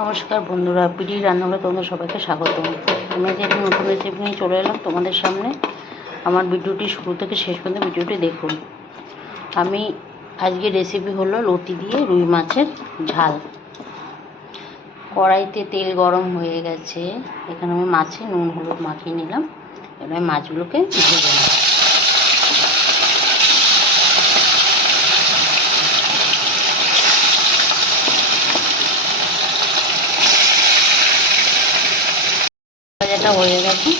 নমস্কার বন্ধুরা, পিডি রান্নাঘরে তোমাদের সবাইকে স্বাগত। আমি আজ একটা নতুন রেসিপি নিয়ে চলে এলাম তোমাদের সামনে। আমার ভিডিওটি শুরু থেকে শেষ পর্যন্ত ভিডিওটি দেখুন। আমি আজকের রেসিপি হলো লতি দিয়ে রুই মাছের ঝাল। কড়াইতে তেল গরম হয়ে গেছে, এখানে আমি মাছে নুন হলুদ মাখিয়ে নিলাম। এবার মাছগুলোকে ভেজে নিলাম। ভাজাটা হয়ে গেছে,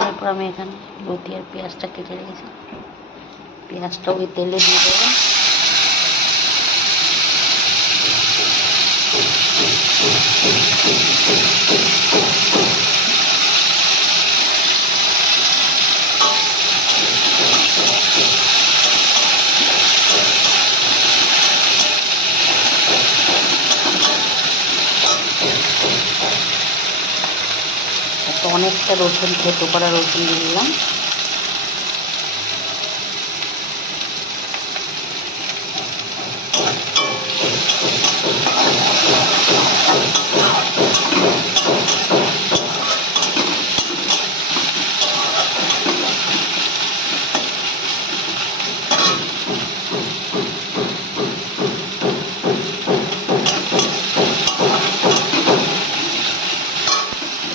তারপর আমি এখানে লতি আর পেঁয়াজটা কেটে রেখেছি, পেঁয়াজটা ওই তেলে দিয়ে দেবো। অনেকটা রসুন থেতো করা রসুন দিয়ে দিলাম।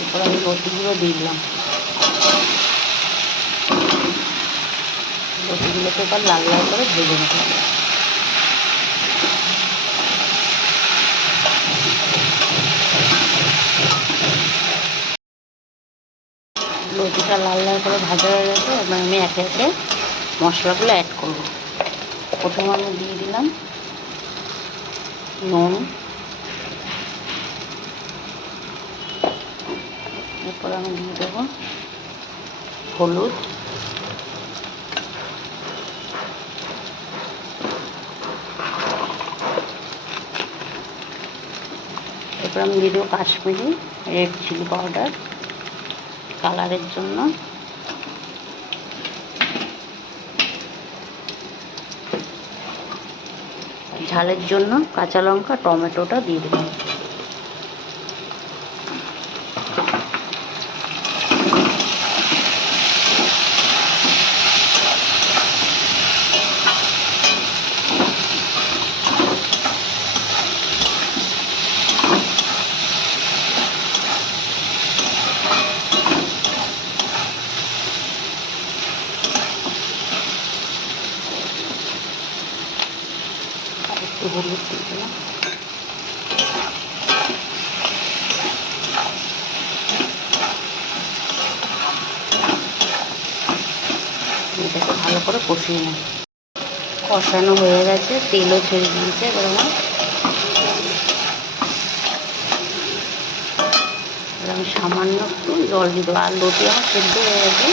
এরপর আমি লতিগুলো দিয়ে দিলাম। লতিগুলোকে এবার লাল লাল করে ভেজে নেব। লতিটা লাল লাল করে ভাজা হয়ে গেছে, এবার আমি একে একে মশলাগুলো অ্যাড করব। প্রথমে আমি দিয়ে দিলাম নুন, এরপর আমি দিয়ে দেবো হলুদ, এরপর আমি দিয়ে দেবো কাশ্মীরি রেড চিলি পাউডার কালারের জন্য, ঝালের জন্য কাঁচা লঙ্কা টমেটোটা দিয়ে দিলাম। একটু হলুদ দিয়ে দিলাম। এটাকে ভালো করে কষিয়ে নেব। কষানো হয়ে গেছে, তেলও ছেড়ে দিয়েছে। এবার আমি সামান্য একটু জল দিয়ে দেবো। আর লতি আমার সেদ্ধ হয়ে গেছে,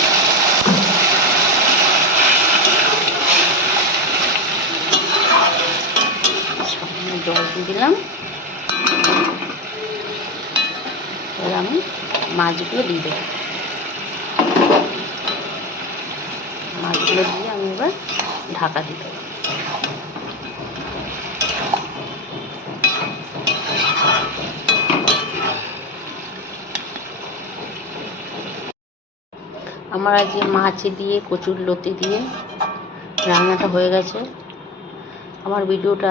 সামান্য জল দিয়ে দিলাম। এবার আমি মাছগুলো দিয়ে দেবো। মাছগুলো দিয়ে আমি এবার ঢাকা দিয়ে দেবো। আমার আজকে মাছ দিয়ে কচুর লতি দিয়ে রান্নাটা হয়ে গেছে। আমার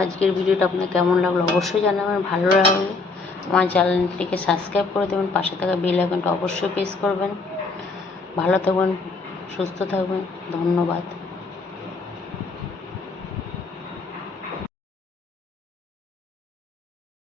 আজকের ভিডিওটা আপনার কেমন লাগলো অবশ্যই জানাবেন। ভালো লাগলে আমার চ্যানেলটিকে সাবস্ক্রাইব করে দেবেন, পাশে থাকা বেল আইকনটা অবশ্যই প্রেস করবেন। ভালো থাকবেন, সুস্থ থাকবেন, ধন্যবাদ।